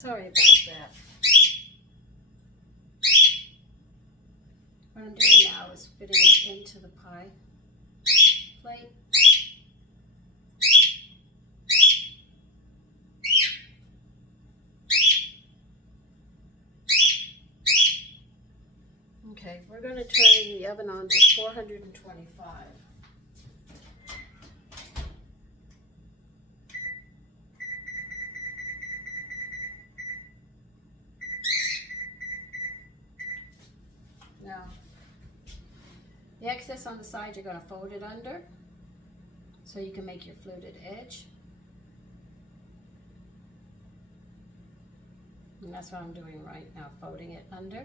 Sorry about that. What I'm doing now is fitting it into the pie plate. Okay, we're going to turn the oven on to 425. Now, the excess on the side, you're going to fold it under so you can make your fluted edge. And that's what I'm doing right now, folding it under.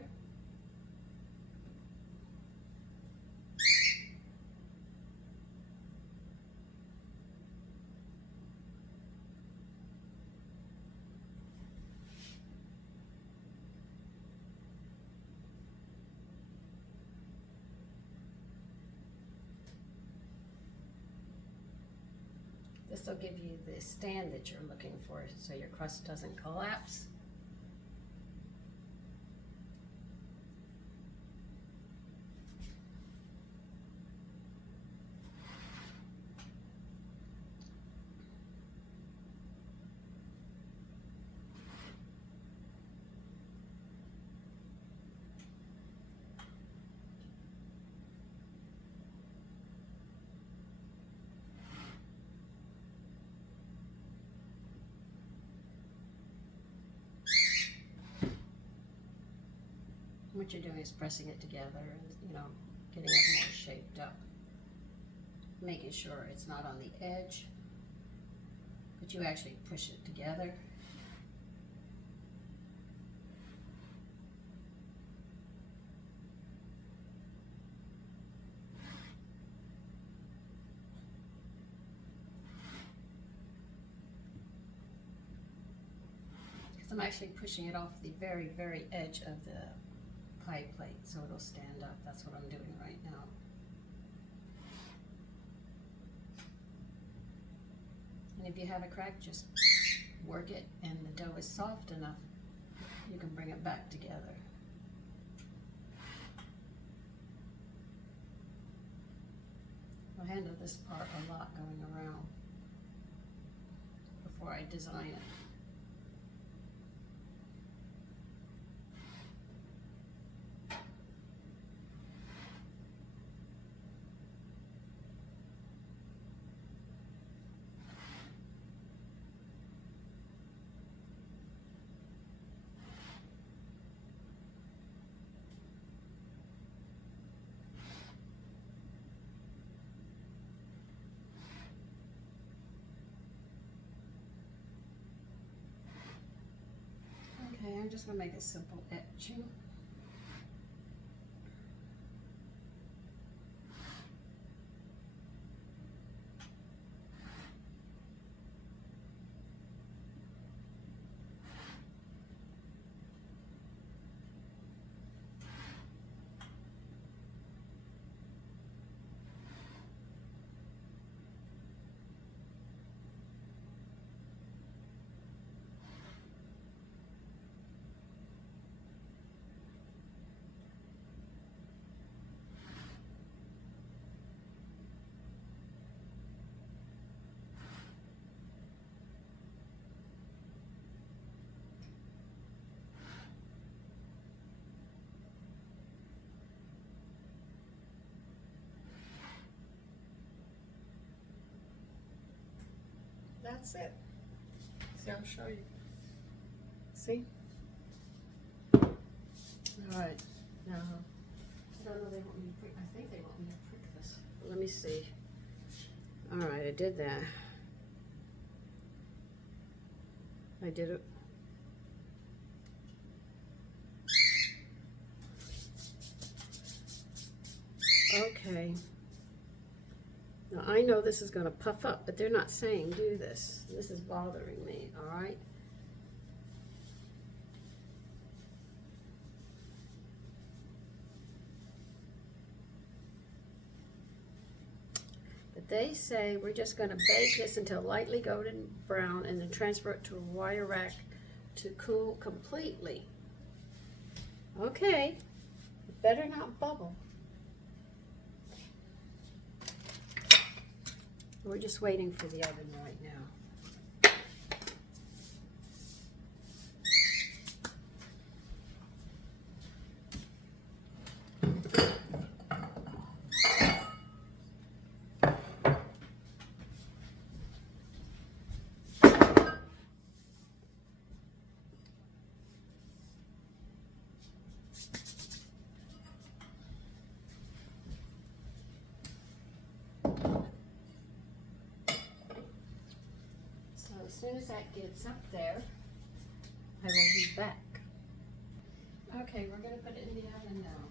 This will give you the stand that you're looking for so your crust doesn't collapse. What you're doing is pressing it together and, getting it more shaped up. Making sure it's not on the edge, but you actually push it together. Because I'm actually pushing it off the very, very edge of the pie plate so it'll stand up. That's what I'm doing right now. And if you have a crack, just work it, and the dough is soft enough, you can bring it back together. I'll handle this part a lot going around before I design it. Okay, I'm just going to make a simple etching. That's it. See, I'll show you. See? All right. Now, I don't know, they want me to prick. I think they want me to prick this. Let me see. All right, I did that. I did it. Okay. Now I know this is going to puff up, but they're not saying do this. This is bothering me, all right? But they say we're just going to bake this until lightly golden brown and then transfer it to a wire rack to cool completely. Okay, better not bubble. We're just waiting for the oven right now. As soon as that gets up there, I will be back. Okay, we're going to put it in the oven now.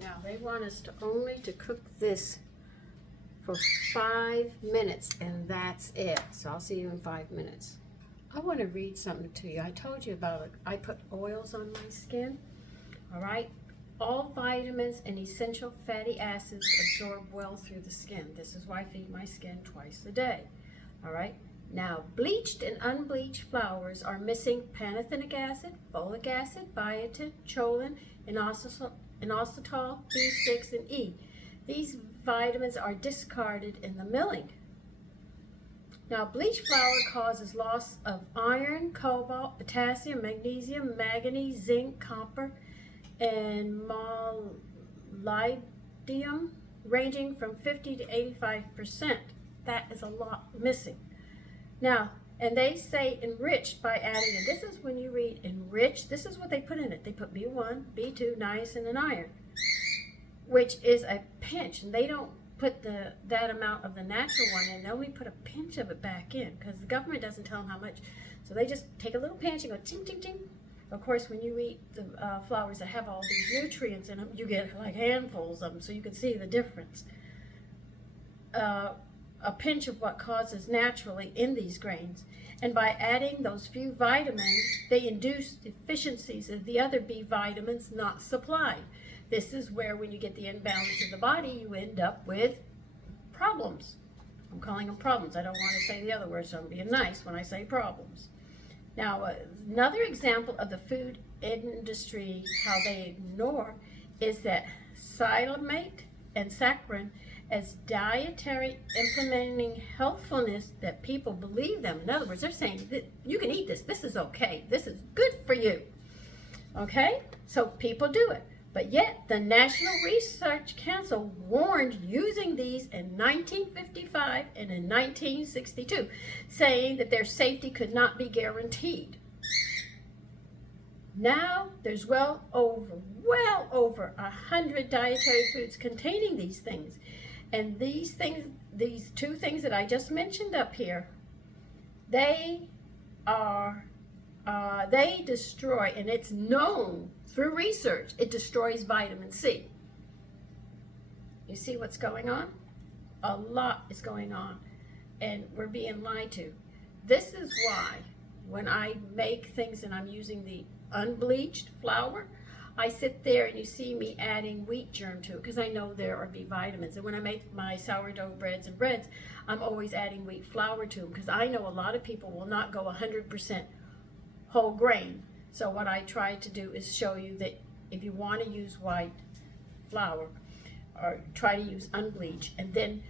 Now they want us to only to cook this for 5 minutes, and that's it. So I'll see you in 5 minutes. I want to read something to you. I told you about it. I put oils on my skin. All right. All vitamins and essential fatty acids absorb well through the skin. This is why I feed my skin twice a day. All right. Now, bleached and unbleached flours are missing pantothenic acid, folic acid, biotin, choline, inositol, B6, and E. These vitamins are discarded in the milling. Now, bleached flour causes loss of iron, cobalt, potassium, magnesium, manganese, zinc, copper, and molybdenum, ranging from 50 to 85%. That is a lot missing. Now, and they say enriched by adding, and this is when you read enriched, this is what they put in it. They put B1, B2, niacin, and iron, which is a pinch, and they don't put that amount of the natural one in. They only put a pinch of it back in because the government doesn't tell them how much. So they just take a little pinch and go ting, ting, ting. Of course, when you eat the flours that have all these nutrients in them, you get like handfuls of them, so you can see the difference. A pinch of what causes naturally in these grains. And by adding those few vitamins, they induce deficiencies of the other B vitamins not supplied. This is where when you get the imbalance of the body, you end up with problems. I'm calling them problems. I don't want to say the other word, so I'm being nice when I say problems. Now, another example of the food industry, how they ignore, is that Salami and saccharin as dietary implementing healthfulness that people believe them. In other words, they're saying that you can eat this is okay, this is good for you. Okay, so people do it. But yet, the National Research Council warned using these in 1955 and in 1962, saying that their safety could not be guaranteed. Now, there's well over 100 dietary foods containing these things. And these two things that I just mentioned up here, they destroy, and it's known through research, it destroys vitamin C. You see what's going on? A lot is going on, and we're being lied to. This is why when I make things and I'm using the unbleached flour, I sit there and you see me adding wheat germ to it because I know there are B vitamins. And when I make my sourdough breads, I'm always adding wheat flour to them because I know a lot of people will not go 100% whole grain. So what I try to do is show you that if you want to use white flour, or try to use unbleached, and then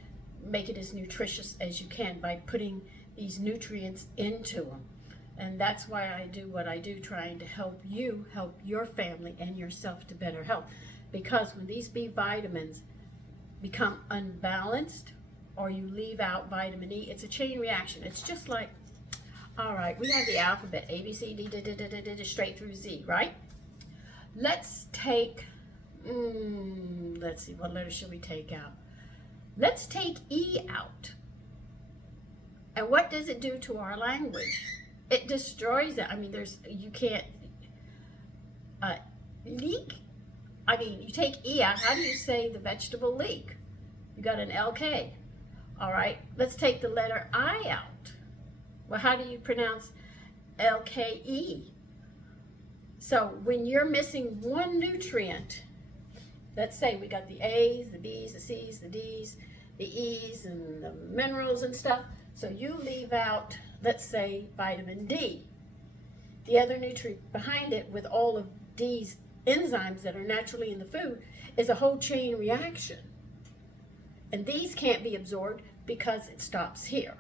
make it as nutritious as you can by putting these nutrients into them. And that's why I do what I do, trying to help you, help your family and yourself to better health. Because when these B vitamins become unbalanced, or you leave out vitamin E, it's a chain reaction. It's just like, all right, we have the alphabet, A, B, C, D, straight through Z, right? Let's take, let's see, what letter should we take out? Let's take E out. And what does it do to our language? It destroys it. I mean, you can't, leek. I mean, you take E out, how do you say the vegetable leek? You got an LK. All right, let's take the letter I out. Well, how do you pronounce LKE? So when you're missing one nutrient let's say we got the A's, the B's, the C's, the D's, the E's, and the minerals and stuff. So you leave out, let's say, vitamin D. The other nutrient behind it with all of D's enzymes that are naturally in the food is a whole chain reaction. And these can't be absorbed because it stops here.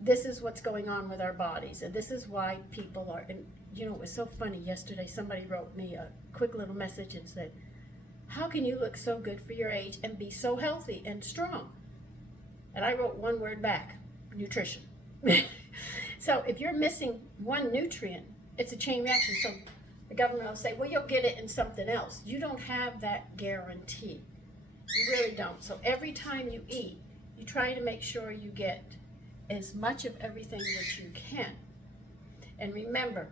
This is what's going on with our bodies, and this is why people are, and you know, it was so funny yesterday, somebody wrote me a quick little message and said, how can you look so good for your age and be so healthy and strong? And I wrote one word back, nutrition. So if you're missing one nutrient, it's a chain reaction. So the government will say, well, you'll get it in something else. You don't have that guarantee. You really don't. So every time you eat, you try to make sure you get as much of everything that you can. And remember,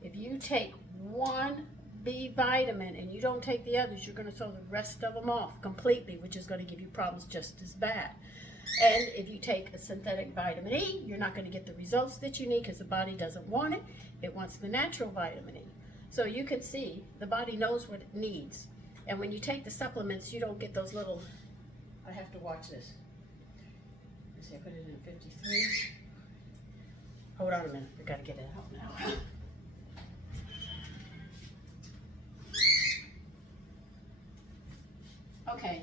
if you take one B vitamin and you don't take the others, you're going to throw the rest of them off completely, which is going to give you problems just as bad. And if you take a synthetic vitamin E, you're not going to get the results that you need because the body doesn't want it. It wants the natural vitamin E. So you can see the body knows what it needs. And when you take the supplements, you don't get those little, I have to watch this. Let's see, I put it in 53. Hold on a minute, we got to get it out now. Okay,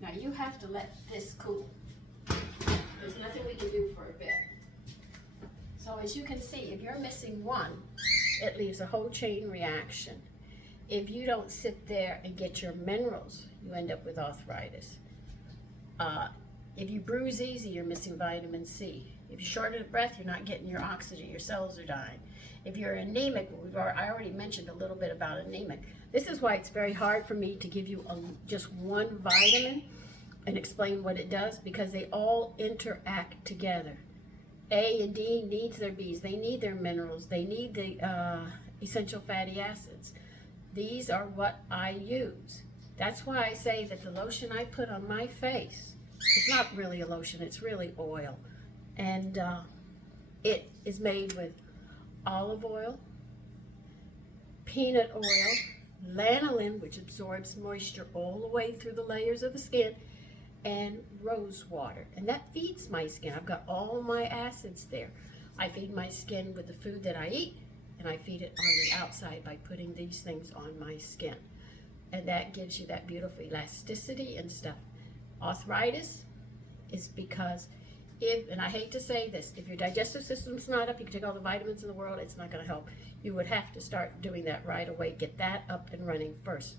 now you have to let this cool. There's nothing we can do for a bit. So as you can see, if you're missing one, it leaves a whole chain reaction. If you don't sit there and get your minerals, you end up with arthritis. If you bruise easy, you're missing vitamin C. If you're short of breath, you're not getting your oxygen, your cells are dying. If you're anemic, I already mentioned a little bit about anemic. This is why it's very hard for me to give you just one vitamin and explain what it does, because they all interact together. A and D needs their B's, they need their minerals, they need the essential fatty acids. These are what I use. That's why I say that the lotion I put on my face, it's not really a lotion, it's really oil. And it is made with olive oil, peanut oil, lanolin, which absorbs moisture all the way through the layers of the skin, and rose water. And that feeds my skin. I've got all my acids there. I feed my skin with the food that I eat, and I feed it on the outside by putting these things on my skin. And that gives you that beautiful elasticity and stuff. Arthritis is because and I hate to say this, if your digestive system's not up, you can take all the vitamins in the world, it's not going to help. You would have to start doing that right away. Get that up and running first.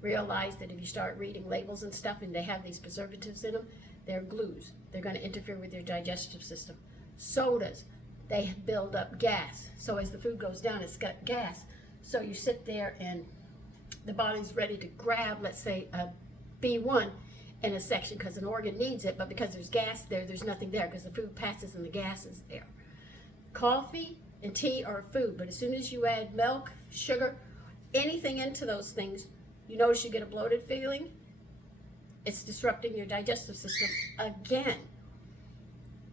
Realize that if you start reading labels and stuff and they have these preservatives in them, they're glues. They're going to interfere with your digestive system. Sodas, they build up gas. So as the food goes down, it's got gas. So you sit there and the body's ready to grab, let's say, a B1 in a section because an organ needs it, but because there's gas there, there's nothing there because the food passes and the gas is there. Coffee and tea are food, but as soon as you add milk, sugar, anything into those things, you notice you get a bloated feeling. It's disrupting your digestive system again.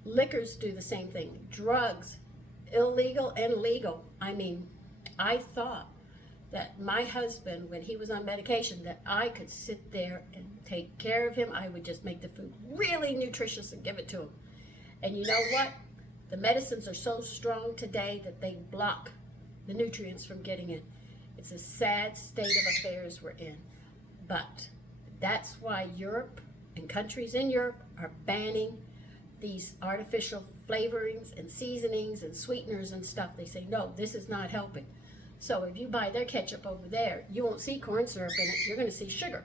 Liquors do the same thing. Drugs, illegal and legal. I mean, I thought that my husband, when he was on medication, that I could sit there and take care of him. I would just make the food really nutritious and give it to him. And you know what? The medicines are so strong today that they block the nutrients from getting in. It's a sad state of affairs we're in. But that's why Europe and countries in Europe are banning these artificial flavorings and seasonings and sweeteners and stuff. They say, no, this is not helping. So if you buy their ketchup over there, you won't see corn syrup in it. You're going to see sugar.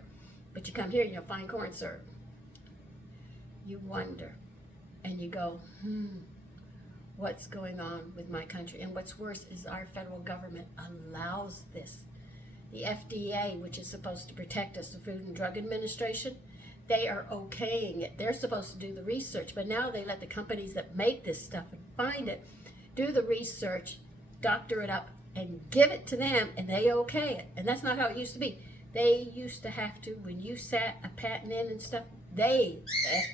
But you come here and you'll find corn syrup. You wonder. And you go, what's going on with my country? And what's worse is our federal government allows this. The FDA, which is supposed to protect us, the Food and Drug Administration, they are okaying it. They're supposed to do the research, but now they let the companies that make this stuff and find it do the research, doctor it up, and give it to them, and they okay it. And that's not how it used to be. They used to have to, when you sat a patent in and stuff, the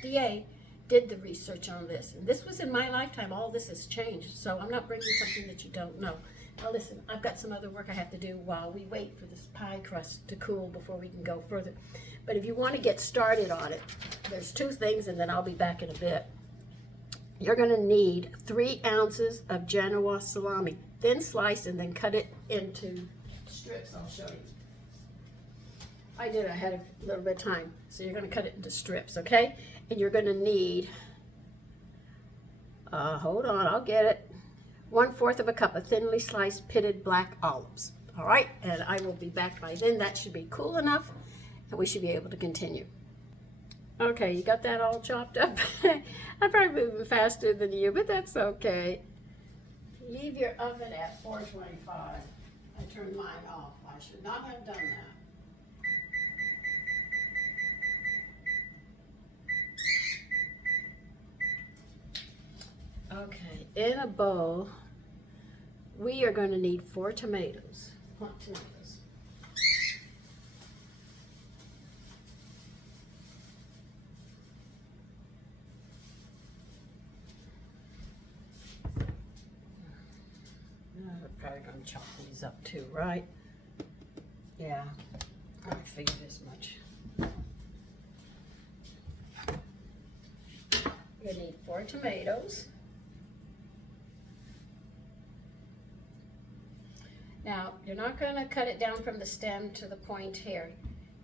FDA, did the research on this. And this was in my lifetime. All this has changed. So I'm not bringing something that you don't know. Now listen, I've got some other work I have to do while we wait for this pie crust to cool before we can go further. But if you want to get started on it, there's 2 things and then I'll be back in a bit. You're going to need 3 ounces of Genoa salami, thin sliced, and then cut it into strips. I'll show you. I had a little bit of time. So you're going to cut it into strips, okay? And you're going to need, hold on, I'll get it. 1/4 of a cup of thinly sliced pitted black olives. All right, and I will be back by then. That should be cool enough, and we should be able to continue. Okay, you got that all chopped up? I'm probably moving faster than you, but that's okay. Leave your oven at 425. I turned mine off. I should not have done that. Okay, in a bowl, we are going to need 4 tomatoes, hot tomatoes. We're probably going to chop these up too, right? Yeah, I figured as much. You're going to need 4 tomatoes. Now, you're not going to cut it down from the stem to the point here.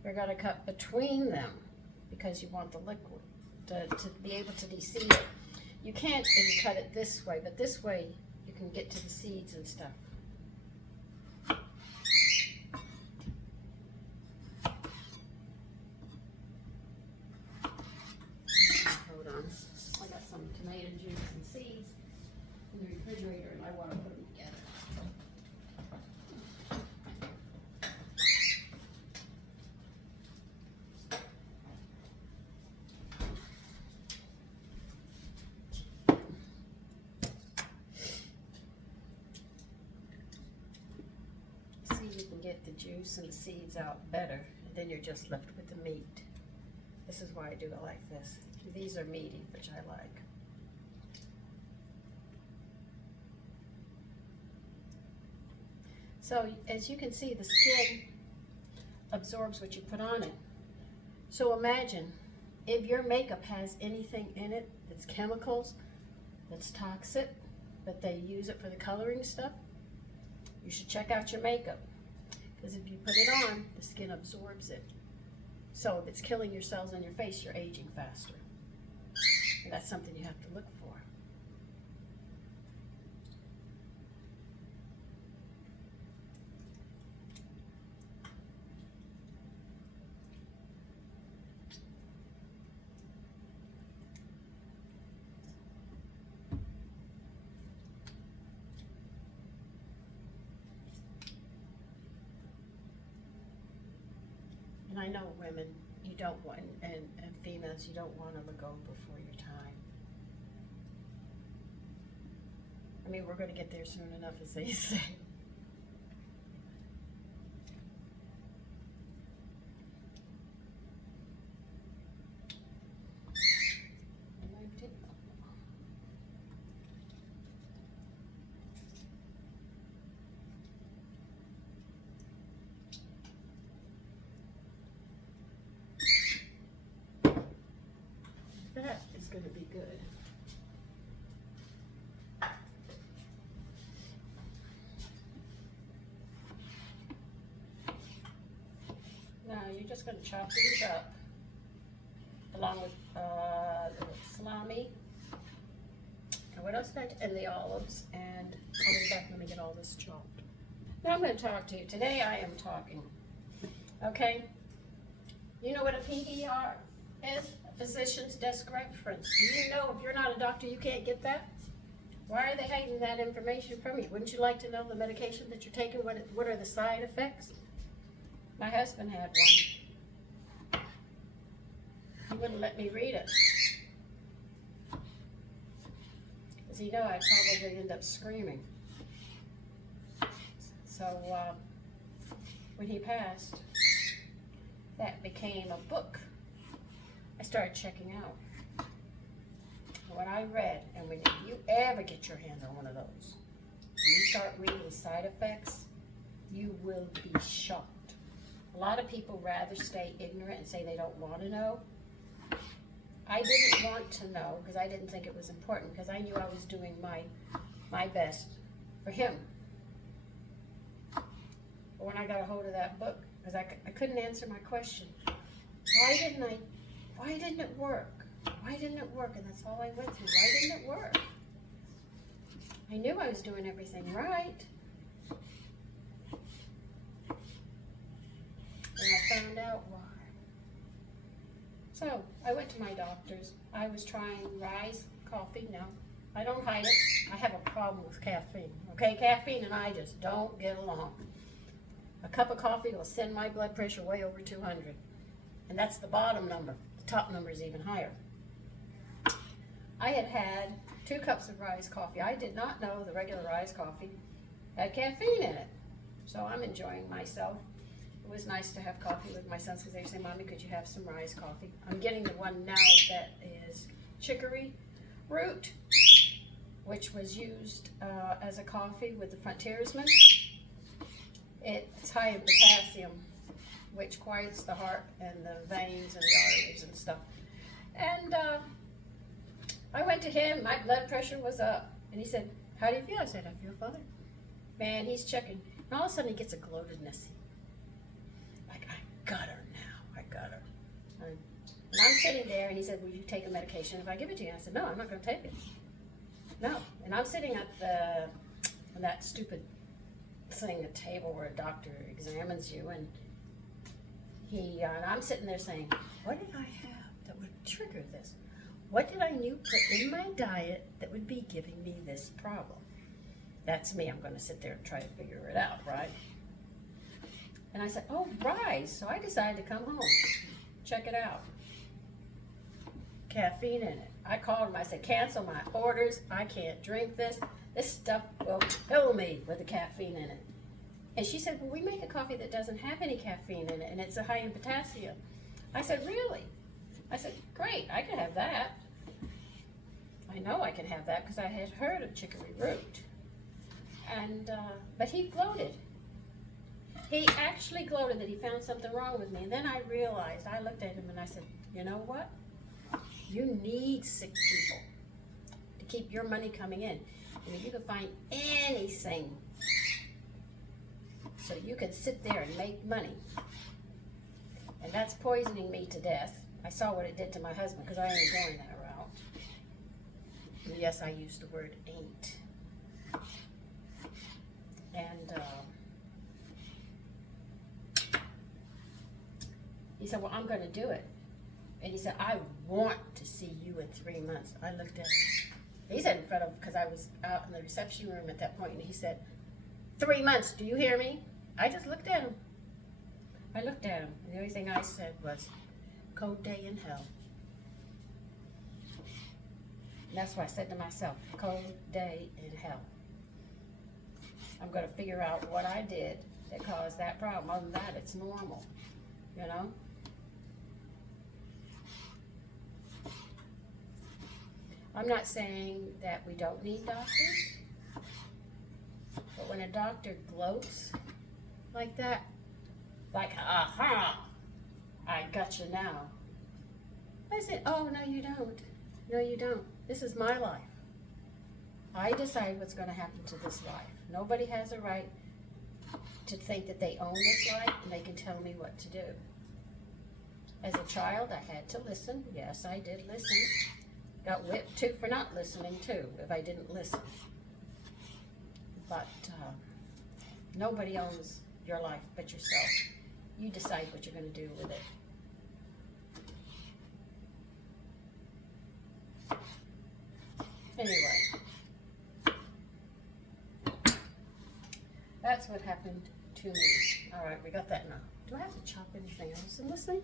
You're going to cut between them because you want the liquid to be able to de-seed it. You can't if you cut it this way, but this way you can get to the seeds and stuff. Hold on. I got some tomato juice and seeds in the refrigerator and I want to put them together. You can get the juice and the seeds out better, and then you're just left with the meat. This is why I do it like this. These are meaty, which I like. So as you can see, the skin absorbs what you put on it. So imagine if your makeup has anything in it that's chemicals, that's toxic, but they use it for the coloring stuff, you should check out your makeup. Because if you put it on, the skin absorbs it. So if it's killing your cells on your face, you're aging faster. And that's something you have to look for. And I know women, you don't want, and females, you don't want to look old before your time. I mean, we're going to get there soon enough, as they say. That is going to be good. Now you're just going to chop these up along with the salami. And what else did I do? And the olives. And I'll be back when we get all this chopped. Now I'm going to talk to you. Today I am talking. Okay? You know what a PDR is? Physician's desk reference. Do you know if you're not a doctor you can't get that? Why are they hiding that information from you? Wouldn't you like to know the medication that you're taking? What are the side effects? My husband had one. He wouldn't let me read it. Because he knew I'd probably end up screaming. So when he passed, that became a book. I started checking out what I read, and when you ever get your hands on one of those, you start reading side effects, you will be shocked. A lot of people rather stay ignorant and say they don't want to know. I didn't want to know because I didn't think it was important, because I knew I was doing my best for him. But when I got a hold of that book, because I couldn't answer my question, why didn't it work? Why didn't it work? And that's all I went through. Why didn't it work? I knew I was doing everything right. And I found out why. So I went to my doctor's. I was trying Rise coffee. No, I don't hide it. I have a problem with caffeine. Okay, caffeine and I just don't get along. A cup of coffee will send my blood pressure way over 200. And that's the bottom number. The top number is even higher. I had had 2 cups of Rise coffee. I did not know the regular Rise coffee had caffeine in it. So I'm enjoying myself. It was nice to have coffee with my sons because they say, Mommy, could you have some Rise coffee? I'm getting the one now that is chicory root, which was used as a coffee with the frontiersmen. It's high in potassium, which quiets the heart and the veins and the arteries and stuff. And I went to him, my blood pressure was up, and he said, how do you feel? I said, I feel fine. Man, he's checking. And all of a sudden he gets a gloatedness. Like, I got her now, I got her. And I'm sitting there, and he said, will you take a medication if I give it to you? And I said, no, I'm not gonna take it. No, and I'm sitting at on that stupid thing, a table where a doctor examines you, and and I'm sitting there saying, what did I have that would trigger this? What did I put in my diet that would be giving me this problem? That's me. I'm going to sit there and try to figure it out, right? And I said, oh, Rise. So I decided to come home, check it out. Caffeine in it. I called him. I said, cancel my orders. I can't drink this. This stuff will kill me with the caffeine in it. And she said, well, we make a coffee that doesn't have any caffeine in it, and it's a high in potassium. I said, really? I said, great, I can have that. I know I can have that because I had heard of chicory root. And, but he gloated. He actually gloated that he found something wrong with me. And then I realized, I looked at him and I said, you know what? You need sick people to keep your money coming in. And if you can find anything so you can sit there and make money, and that's poisoning me to death. I saw what it did to my husband because I ain't going that route. And yes, I used the word ain't. And he said, well, I'm going to do it. And he said, I want to see you in 3 months. I looked at him. He said in front of, because I was out in the reception room at that point, and he said, 3 months, do you hear me? I just looked at him. I looked at him, and the only thing I said was, cold day in hell. And that's what I said to myself, cold day in hell. I'm going to figure out what I did that caused that problem. Other than that, it's normal, you know? I'm not saying that we don't need doctors, but when a doctor gloats like that, like, aha, I got you now. I said, oh, no, you don't. No, you don't. This is my life. I decide what's going to happen to this life. Nobody has a right to think that they own this life and they can tell me what to do. As a child, I had to listen. Yes, I did listen. Got whipped too for not listening too, if I didn't listen. But nobody owns your life but yourself. You decide what you're going to do with it. Anyway, that's what happened to me. All right, we got that now. Do I have to chop anything else in this thing?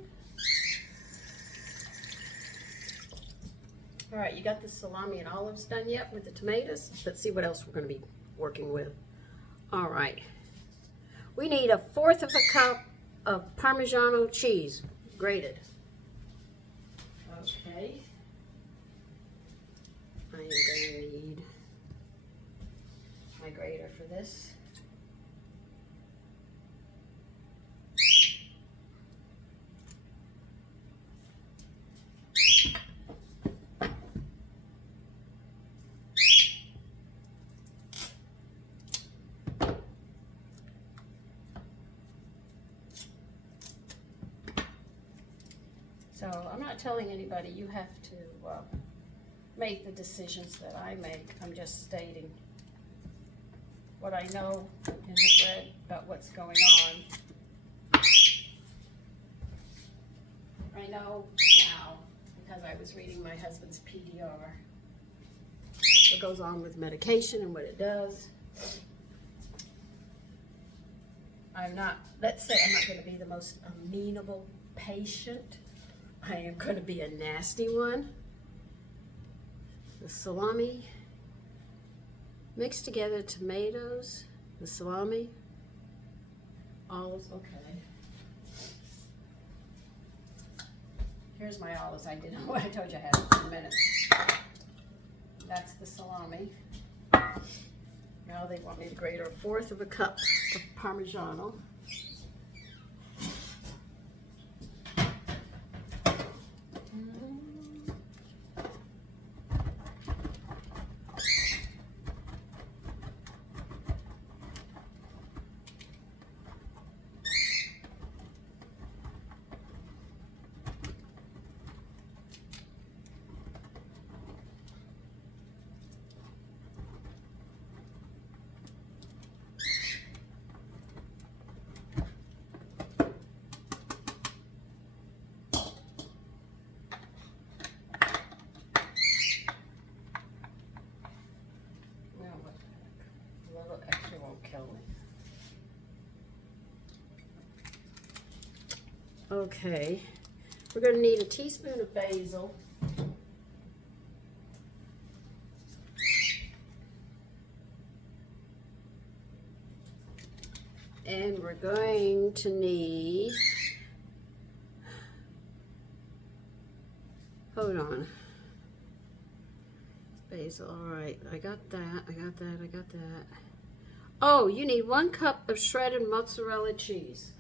All right, you got the salami and olives done yet with the tomatoes? Let's see what else we're going to be working with. All right. We need 1/4 cup of Parmigiano cheese, grated. Okay. I am going to need my grater for this. So I'm not telling anybody you have to make the decisions that I make. I'm just stating what I know and have read about what's going on. I know now because I was reading my husband's PDR, what goes on with medication and what it does. Let's say I'm not going to be the most amenable patient. I am going to be a nasty one. The salami, mixed together tomatoes, the salami, olives, okay. Here's my olives. I didn't know what I told you I had in 10 minutes. That's the salami. Now they want me to grate a 1/4 of a cup of Parmigiano. Kill me. Okay, we're going to need a teaspoon of basil, and we're going to need, hold on, basil, all right, I got that. Oh, you need 1 cup of shredded mozzarella cheese.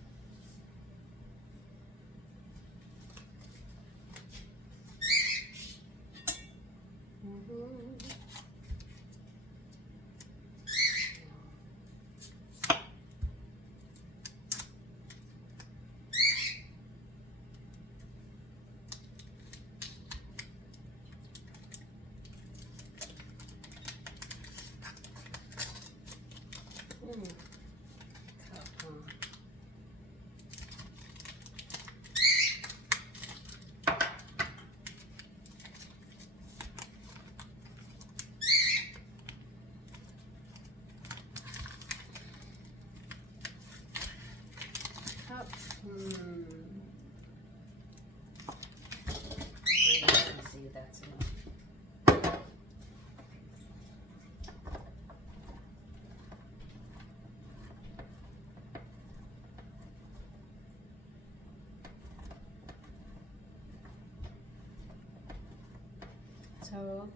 Great, let's see if that's enough. So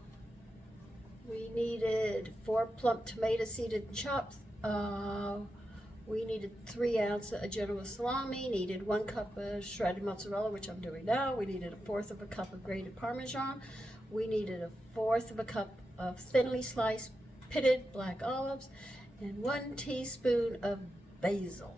we needed 4 plump tomato seeded chopped. We needed 3 ounces of Genoa salami, needed 1 cup of shredded mozzarella, which I'm doing now. We needed a 1/4 of a cup of grated Parmesan. We needed a 1/4 of a cup of thinly sliced pitted black olives and 1 teaspoon of basil.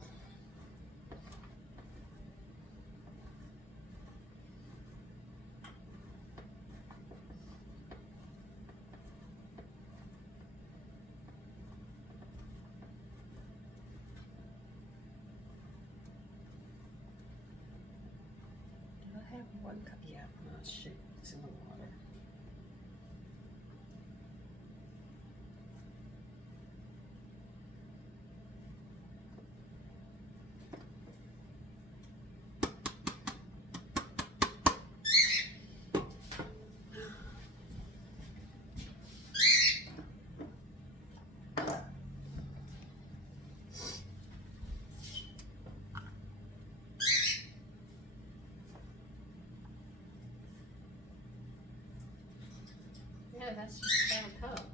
I have 1 cup, yeah, oh shit, it's in the water. Yeah, that's just about a cup.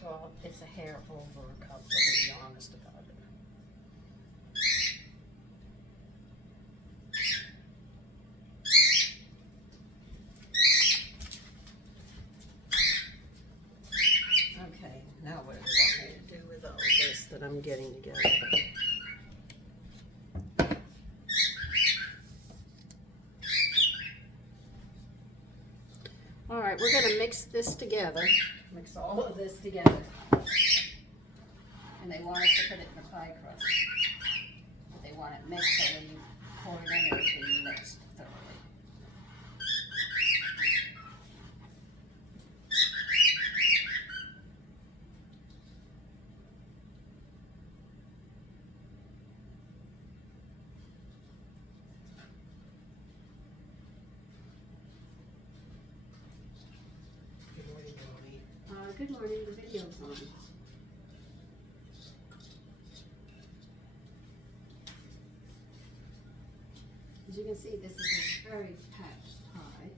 So Well, it's a hair over a cup, to be honest about it. Okay, now what do they want me to do with all this that I'm getting together? All right, we're gonna mix this together. Mix all of this together. And they want us to put it in the pie crust. But they want it mixed so when you pour it in, everything mixed thoroughly. Good morning, Bonnie. Good morning, the video's on. As you can see, this is a very packed pie.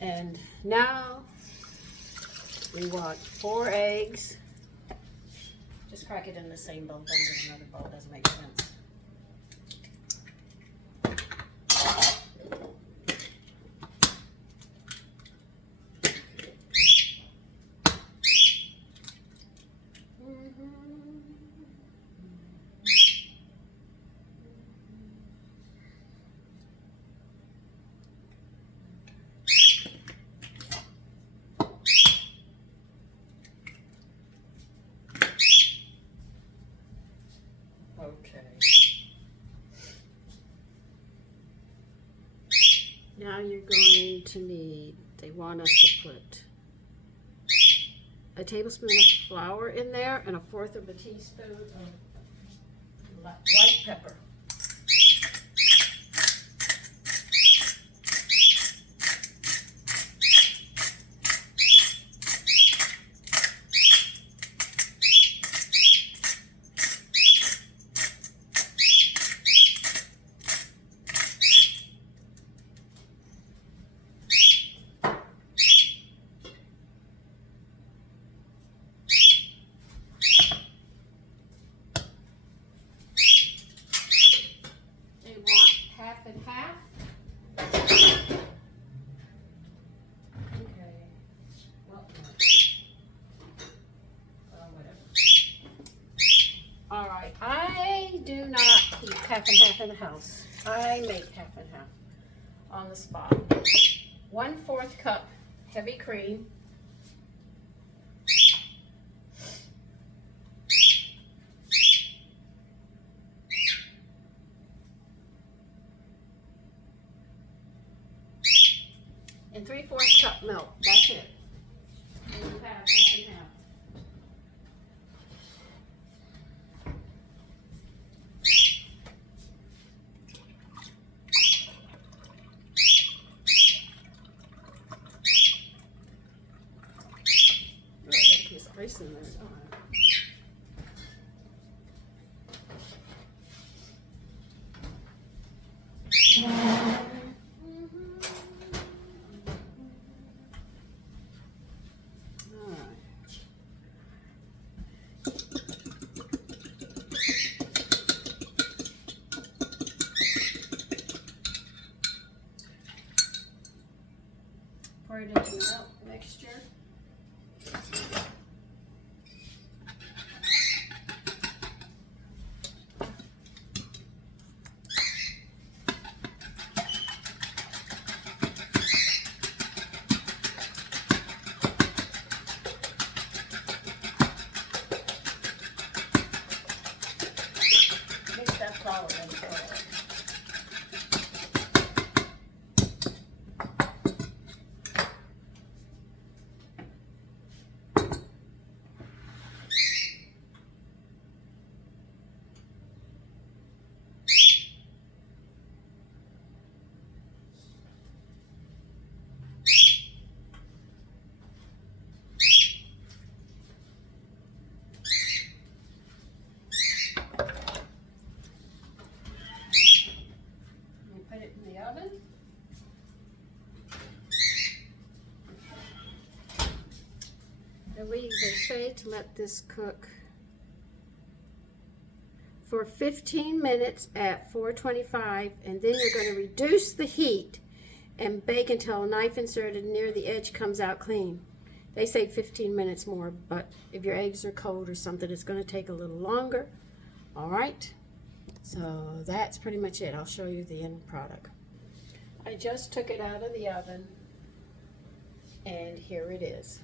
And now we want 4 eggs. Just crack it in the same bowl, don't get another bowl, doesn't make sense. Okay. Now you're going to need, they want us to put a tablespoon of flour in there and 1/4 of a teaspoon of white pepper. Half and half. Okay. Well, whatever. All right. I do not keep half and half in the house. I make half and half on the spot. 1/4 cup heavy cream. And 3/4 cup milk. That's it. And you have half and half. Oh, I got a piece of ice in there. Don't I? Pour it into the milk mixture. Mix that flour in thoroughly. Put it in the oven. say to let this cook for 15 minutes at 425, and then you're going to reduce the heat and bake until a knife inserted near the edge comes out clean. They say 15 minutes more, but if your eggs are cold or something, it's going to take a little longer. All right, so that's pretty much it. I'll show you the end product. I just took it out of the oven, and here it is.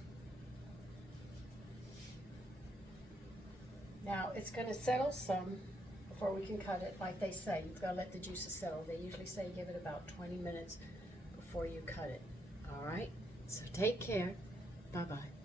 Now it's going to settle some before we can cut it. Like they say, you've got to let the juices settle. They usually say give it about 20 minutes before you cut it. All right, so take care. Bye-bye.